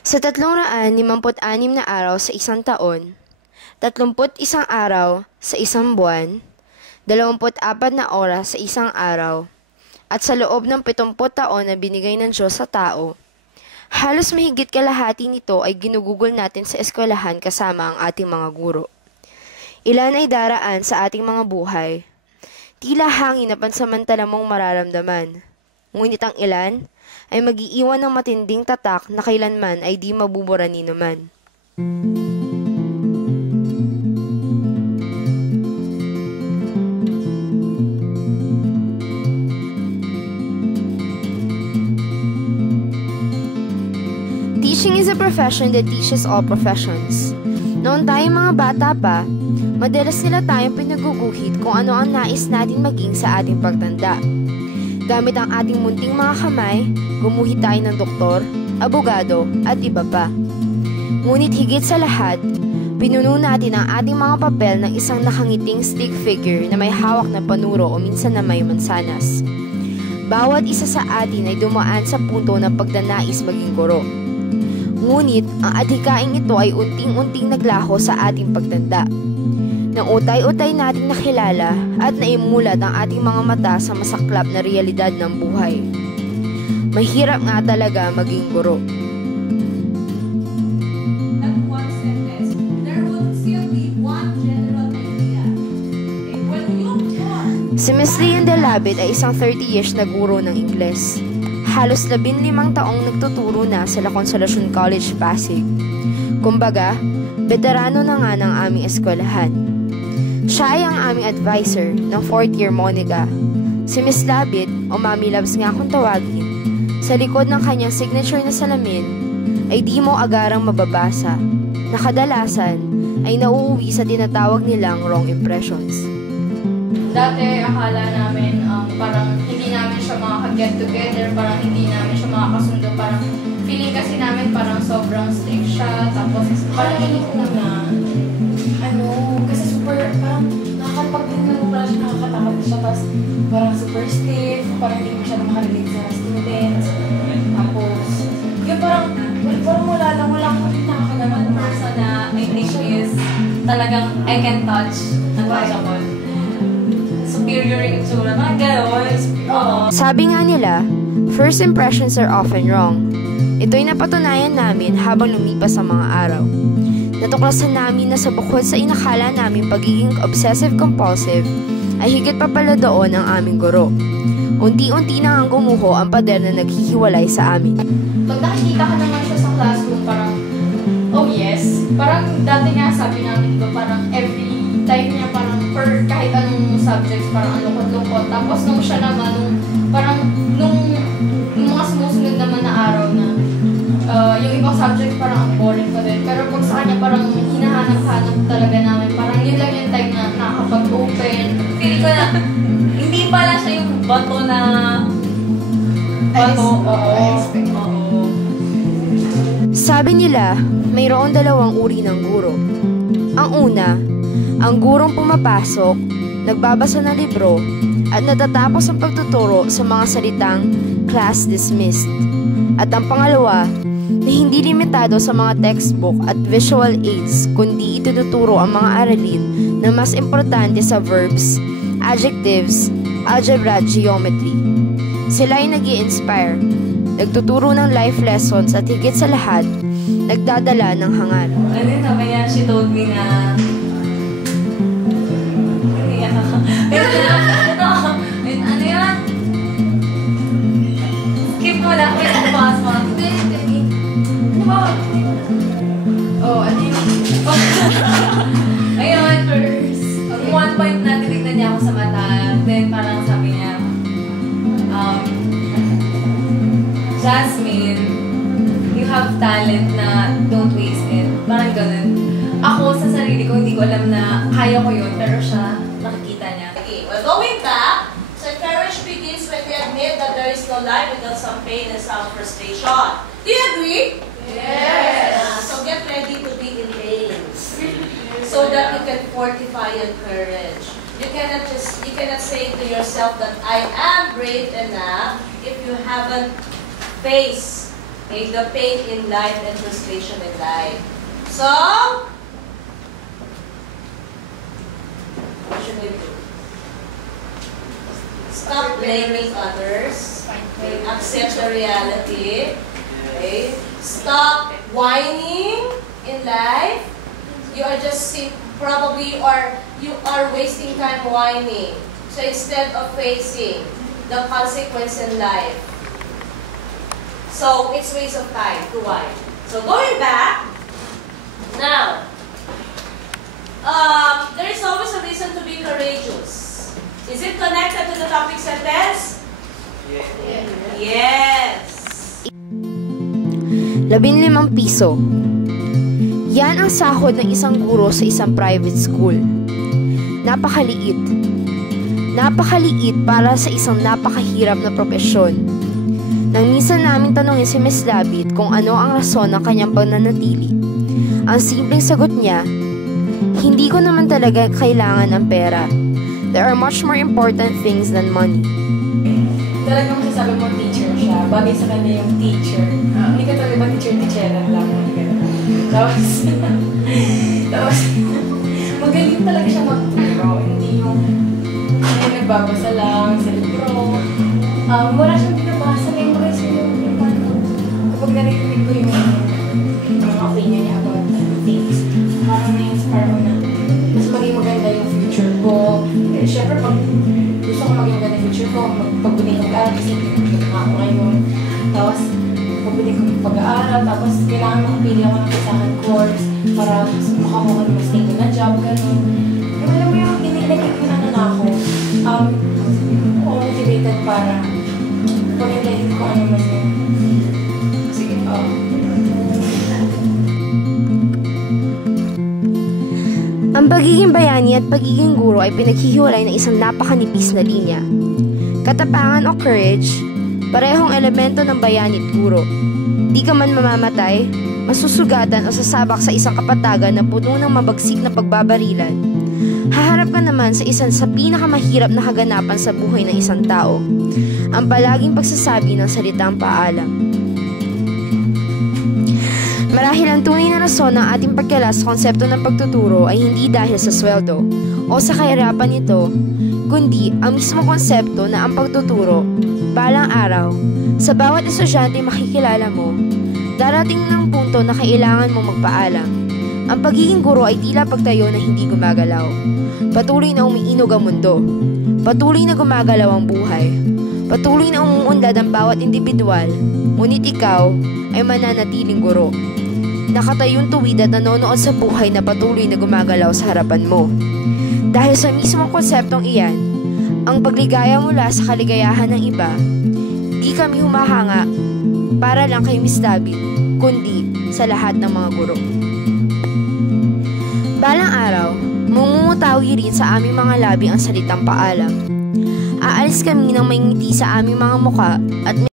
Sa 356 na araw sa isang taon, 31 araw sa isang buwan, 24 na oras sa isang araw, at sa loob ng 70 taon na binigay ng Diyos sa tao, halos mahigit kalahati nito ay ginugugol natin sa eskwelahan kasama ang ating mga guro. Ilan ay daraan sa ating mga buhay, tila hangin na pansamantala mong mararamdaman. Ngunit ang ilan ay mag-iiwan ng matinding tatak na kailanman ay di mabubura ni naman. Teaching is a profession that teaches all professions. Noon tayong mga bata pa, madalas nila tayong pinaguguhit kung ano ang nais natin maging sa ating pagtanda. Gamit ang ating munting mga kamay, gumuhit tayo ng doktor, abogado, at iba pa. Ngunit higit sa lahat, pinuno natin ang ating mga papel ng isang nakangiting stick figure na may hawak na panuro o minsan na may mansanas. Bawat isa sa atin ay dumaan sa punto ng pagdanais maging guro. Ngunit ang adhikaing ito ay unting-unting naglaho sa ating pagtanda. Nang utay-utay nating nakilala at naimulat ang ating mga mata sa masaklap na realidad ng buhay. Mahirap nga talaga maging guro. Si Miss Leon De Labit ay isang 30 years na guro ng Ingles. Halos 15 taong nagtuturo na sa La Consolacion College, Pasig. Kumbaga, veterano na nga ng aming eskwelahan. Siya ay ang aming advisor ng 4th year Monica. Si Miss Labit, o Mami Labs nga kung tawagin, sa likod ng kanyang signature na salamin, ay di mo agarang mababasa, na kadalasan ay nauuwi sa tinatawag nilang wrong impressions. Dati, akala namin parang hindi namin siya makaka-get together, parang hindi namin siya makakasundo, parang feeling kasi namin parang sobrang strict siya, tapos parang kasi super, parang nakakapag-tingnan mo pala siya, nakakatakot siya, tapos parang super stiff, parang hindi mo siya makarelate sa students, tapos yun parang wala akong nakakaganon ng person na I think she is talagang I can touch, untouchable. Superior yung itsura, mga gano'n. Sabi nga nila, first impressions are often wrong. Ito'y napatunayan namin habang lumipas ang mga araw. Natuklasan namin na sa bukod sa inakala namin pagiging obsessive-compulsive, ay higit pa pala doon ang aming guro. Unti-unti na ang gumuho ang pader na naghihiwalay sa amin. Pag nakikita ka naman siya sa classroom, parang, oh yes. Parang dati nga sabi namin ko, parang every time niya parang per kahit anong subjects, parang ang lungkot-lungkot. Tapos nung siya naman, nung mga sumusunod naman na araw na, yung ibang subject parang ang boring ko din. Pero pag sa kanya parang hinahanap-hanap talaga namin. Parang yun lang yung time na nakakapag-open. Feel ko na hindi pala siya yung bato na bato. Oo. Sabi nila, mayroon dalawang uri ng guro. Ang una, ang gurong pumapasok, nagbabasa ng libro, at natatapos ang pagtuturo sa mga salitang class dismissed. At ang pangalawa, na hindi limitado sa mga textbook at visual aids, kundi ituturo ang mga aralin na mas importante sa verbs, adjectives, algebra at geometry. Sila ay nag-i-inspire, nagtuturo ng life lessons at higit sa lahat, nagdadala ng hangal. Ano sabi niya, she told me na ano yan? Skip mo lang, wait, pause mo. Ano ba? Oh, ano yun? Ayun, first. One point na tinignan niya ako sa mata, then parang sabi niya, Jasmine, you have talent na don't waste it. Parang ganun. Ako sa sarili ko, hindi ko alam na kaya ko yun, pero siya, nakikita niya. Okay, well, going back, so courage begins when we admit that there is no life without some pain and some frustration. Do you agree? Yes. So get ready to be in pain, so that you can fortify your courage. You cannot say to yourself that I am brave enough if you haven't faced Okay, the pain in life and frustration in life. So, what should we do? Stop blaming others. Okay, accept the reality. Okay, stop whining in life. You are just probably you are wasting time whining. So instead of facing the consequence in life, so it's waste of time to whine. So going back, now, there is always a reason to be courageous. Is it connected to the topic sentence? Yes. 15 piso. Yan ang sahod ng isang guro sa isang private school. Napakaliit. Napakaliit para sa isang napakahirap na propesyon. Nang minsan namin tanongin si Miss Labit kung ano ang rason ng kanyang pananatili, ang simpleng sagot niya, hindi ko naman talaga kailangan ng pera. There are much more important things than money. Talagang masasabi mo teacher siya. Bagay sa kanya yung teacher. Hindi ka talaga ba teacher lang. Tapos, magaling talaga siya magturo. Hindi yung nagbabasa lang sa libro. Wala siyang binabasa na yung mga yung kapag narinig ko yung mga opinion niya about things, parang na-inspire mo na mas maging maganda yung future ko. Siyempre, pag gusto ko maging maganda yung future ko, pagbunin ko mag-aaral kasi ako ngayon. Tapos, pagbunin ko pag-aaral, tapos kailangan makapili ako ng isahan course para makakuha ng mas stable na job, gano'n. Yung alam mo yung inilagay na ako, motivated para pag-inilagay ko ano man yun. Sige, Ang pagiging bayani at pagiging guro ay pinaghihiwalay ng isang napakanipis na linya. Katapangan o courage, parehong elemento ng bayani at guro. Di ka man mamamatay, masusugatan o sasabak sa isang kapatagan na puno ng mabagsik na pagbabarilan. Haharap ka naman sa isang sa pinakamahirap na kaganapan sa buhay ng isang tao, ang palaging pagsasabi ng salitang paalam. Marahil ang tunay na rason ng ating pagkala sa konsepto ng pagtuturo ay hindi dahil sa sweldo o sa kahirapan nito, kundi ang mismo konsepto na ang pagtuturo, balang araw, sa bawat estudyante makikilala mo, darating ng punto na kailangan mo magpaalam. Ang pagiging guro ay tila pagtayo na hindi gumagalaw. Patuloy na umiinog ang mundo. Patuloy na gumagalaw ang buhay. Patuloy na umuunlad ang bawat individual. Ngunit ikaw ay mananatiling guro. Nakatayong tuwid at nanonood sa buhay na patuloy na gumagalaw sa harapan mo. Dahil sa mismong konseptong iyan, ang pagligaya mula sa kaligayahan ng iba, di kami humahanga para lang kay Miss David, kundi sa lahat ng mga guro. Balang araw, mumutawi rin sa aming mga labi ang salitang paalam. Aalis kami ng may ngiti sa aming mga muka at